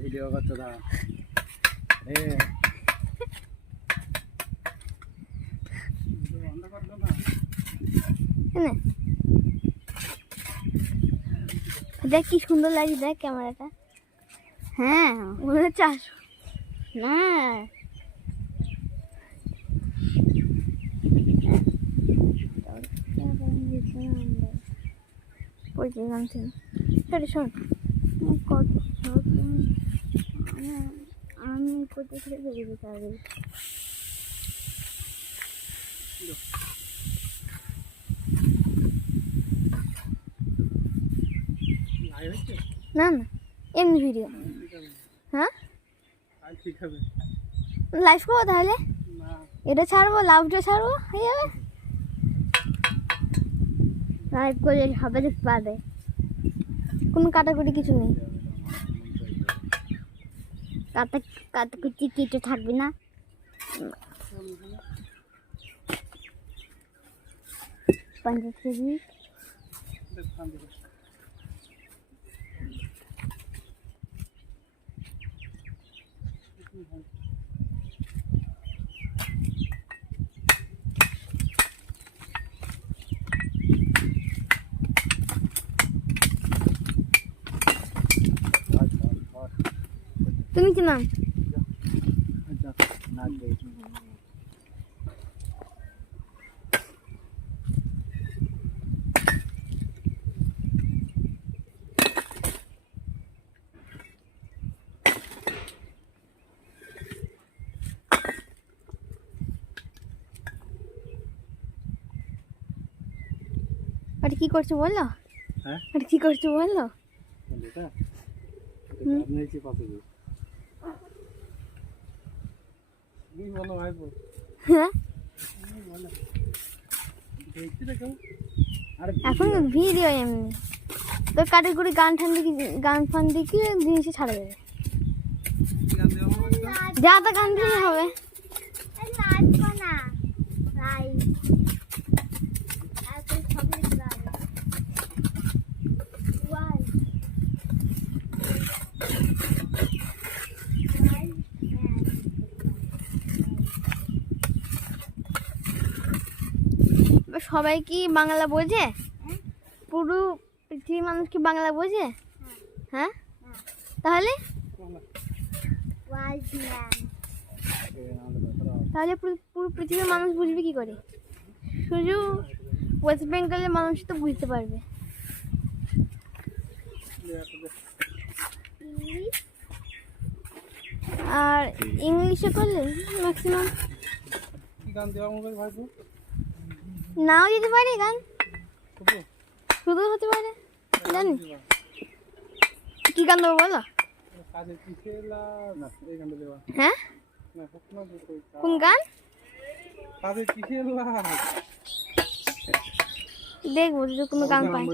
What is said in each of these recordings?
Video করতে দাও। দেখ কি সুন্দর লাগে, দেখ ক্যামেরাটা। হ্যাঁ ওরা চাষ না শোন কত আমি কোথায় থেকে বেরিয়ে যাবে। না না এমনি ভিডিও। হ্যাঁ লাইভ করবো তাহলে, এটা ছাড়বো, লাভটা ছাড়বো, হয়ে যাবে। লাইভ করলে হবে দেখতে পাবে, কোনো কাটাকুটি কিছু নেই, কাটাকুটি কিছু থাকবে না। পঞ্চাশ কেজি তুমি কি নাম? আরে কি করছো বললো? হ্যাঁ আরে কি করছো বললো? হ্যাঁ এখন ভিডিও এমনি তো কাটাকুটি গান ঠান দেখি, গান ফান দেখি জিনিসে ছাড়া যাবে, যা তা গান দিলেই হবে। সবাই কি বাংলা বোঝে? পুরো পৃথিবীর মানুষ কি বাংলা বোঝে? হ্যাঁ তাহলে তাহলে পুরো পৃথিবীর মানুষ বুঝবে কি করে? শুধু ওয়েস্ট বেঙ্গলের মানুষ তো বুঝতে পারবে। আর ইংলিশে করলে ম্যাক্সিমাম নাও যেতে পারে, গান শুধু হতে পারে। জানি কি গান দেবো বলো? হ্যাঁ কোন গান দেখবো যদি কোনো গান পাই।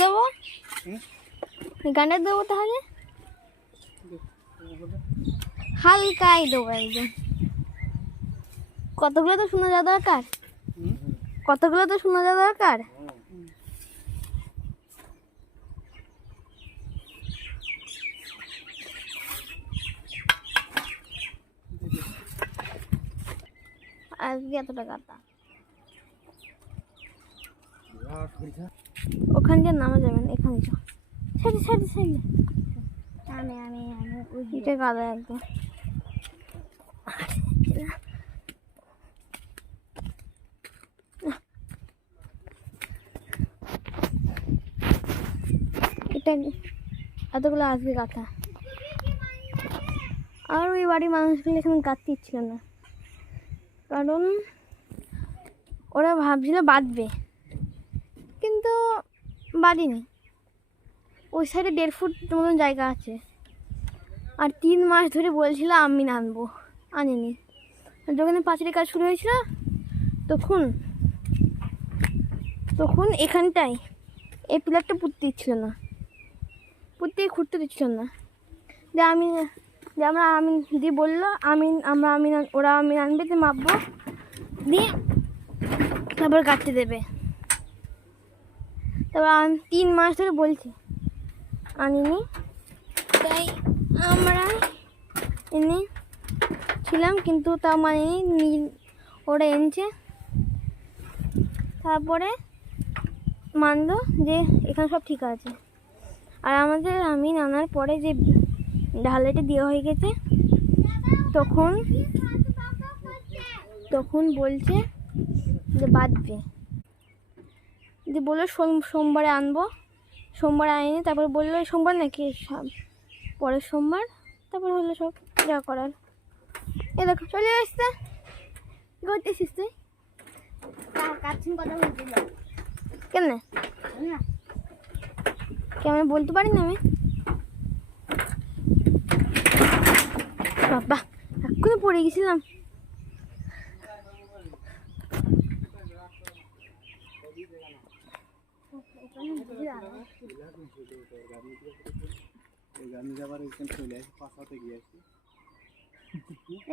দেবো গানটা দেবো তাহলে হালকাই দেবো একদম। কতগুলো তো শোনা যাওয়া দরকার, কতগুলো তো শোনা যাওয়া দরকার। আজকে এতটা কাটা ওখান দিয়ে নামা যাবে না, এখানে যাও সাইডে সাইডে সাইডে। আমি আমি এটা কাদা একদম। এটা এতগুলো আসবে গাথা, আর ওই বাড়ির মানুষগুলো এখানে গাঁথতে ইচ্ছিল না, কারণ ওরা ভাবছিল বাঁধবে, কিন্তু বাঁধিনি। ওই সাইডে 1.5 ফুট মতন জায়গা আছে, আর 3 মাস ধরে বলছিল আমি আনবো, আনিনি। যখন পাঁচিলের কাজ শুরু হয়েছিল তখন এখানটায় এই পিলারটা পুঁততে দিচ্ছিল না, খুঁড়তে দিচ্ছিল না। আমরা দিয়ে বললো ওরা আমি আনবে, তো মাপবো, দিয়ে তারপর কাটতে দেবে। তারপর 3 মাস ধরে বলছে আনিনি, তাই আমরা এনে ছিলাম, কিন্তু তাও মানিনি, ওরা এনেছে। তারপরে মানলো যে এখানে সব ঠিক আছে। আর আমাদের আমি আনার পরে যে ঢালাইটা দেওয়া হয়ে গেছে, তখন বলছে যে বাঁধবে, যে বললো সোমবারে আনবো। সোমবারে আনিনি, তারপর বললো সোমবার নাকি পরের সোমবার। তারপর হলো সব যা করার। এ দেখো চলে আসছে। কি করতেছিস তুই? কথা বলছিল কেমনে? কেমন বলতে পারি না আমি? বাবা এক্ষুনি পড়ে গেছিলাম।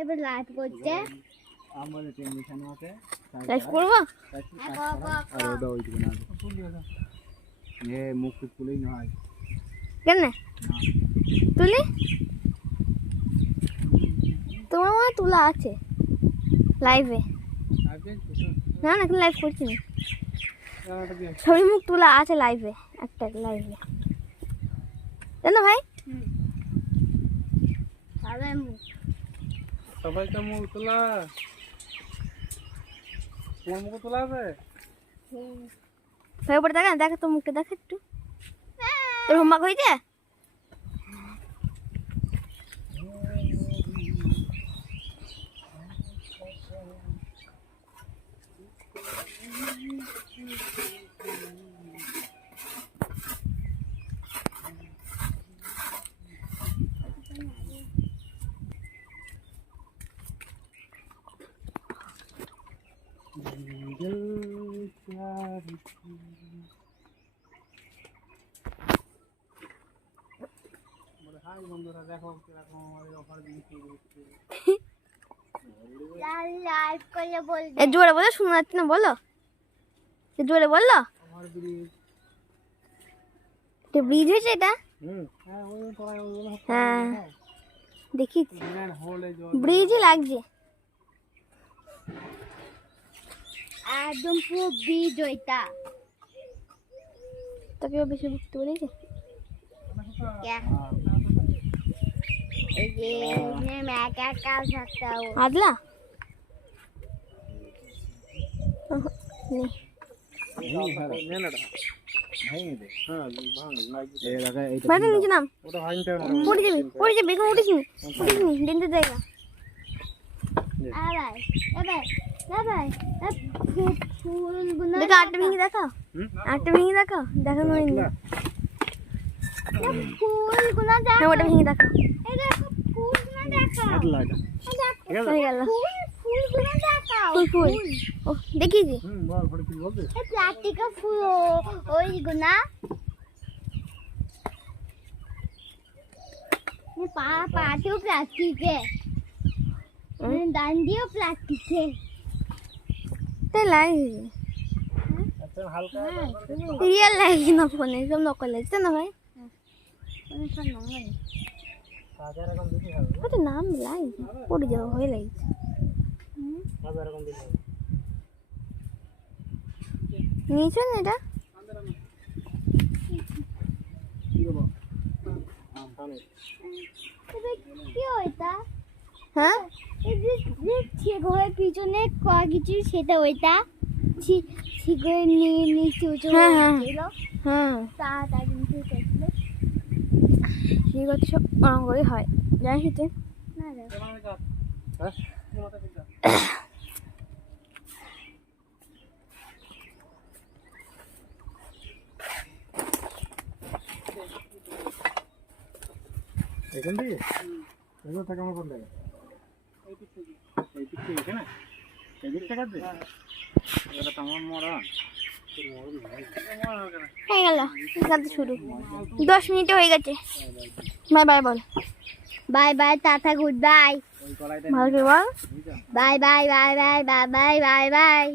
এবার লাইভ করছে, আমাদের টেনশন আছে। লাইভ করব আর ওটা ওইদিকে না এ মুখ তুলেই না হয় কেন তুলি? তোমার মনে তোলা আছে লাইভে? না না, এখন লাইভ করছি না, সবাই মুখ তোলা আছে লাইভে, একটা লাইভে জানো ভাই? সবাই তো মুখ তোলা, তোমার মুখ তোলা আছে? হয়ে পড়ে দেখা, দেখা তোর মুখটা দেখা একটু। তোর হোমওয়ার্ক হয়েছে? বন্ধুরা দেখো কিরকম আমাদের অফার দিয়েছে। লাইভ করলে বলবে, এ জোরে বলো, শোনা যাচ্ছে না, বলো জোরে বললো। আমার ব্রিজ, এটা ব্রিজ হয়েছে এটা? হ্যাঁ ওই পড়াই ওগুলো, হ্যাঁ দেখি হলে ব্রিজই লাগছে একদম পুরো ব্রিজ ওইটা। তোকে বেশি বুঝতে পেরেছে? আদলা নিচে নাম, পড়ে যাবি, পড়ে যাবি, এখন উঠিস নি, উঠিস নি, ডেঞ্জার জায়গা। দেখো আটটা ভেঙে দেখো, আটটা ভেঙে দেখো, দেখানো হয়নি। ফুলগুলো দেখো, ওটা ভেঙে দেখো, এই দেখো ফুলগুলো দেখো, হয়ে গেল। ফুলগুলো দেখো, ফুল ও দেখিছি, বল পড়ে কি বলতে? এই প্লাস্টিকের ফুল, ওইগুলো পাটিও প্লাস্টিকে, ডান দিয়েও প্লাস্টিকে, তাই লাগে হালকা রিয়েল লাগে না, ফোনে সব নকল লাগছে না ভাই, সব নকল। এরকম দিতে হবে, কত নাম লাগছে, পড়ে যাওয়া হয়ে লাগছে। এরকম দিতে হবে নিয়েছেন এটা? কি ওইটা? হ্যাঁ ঘরের পিছনে কিছু সেটা ওইটা শিখরে নিয়ে নিচে উঁচু হ্যাঁ তাড়াতাড়ি ঠিক হচ্ছে ওরকম করে হয়, জানিস তুই? না এখান থেকে এগুলো থাকে আমার কোন জায়গায়? এই দিক থেকে এখানে এই দিক থেকে এটা তো আমার মরা হয়ে গেল, কাজ শুরু। 10 মিনিট হয়ে গেছে। বাই বাই বল, bye bye, tata, good bye, ভালো করে বল, bye bye bye bye bye bye bye by.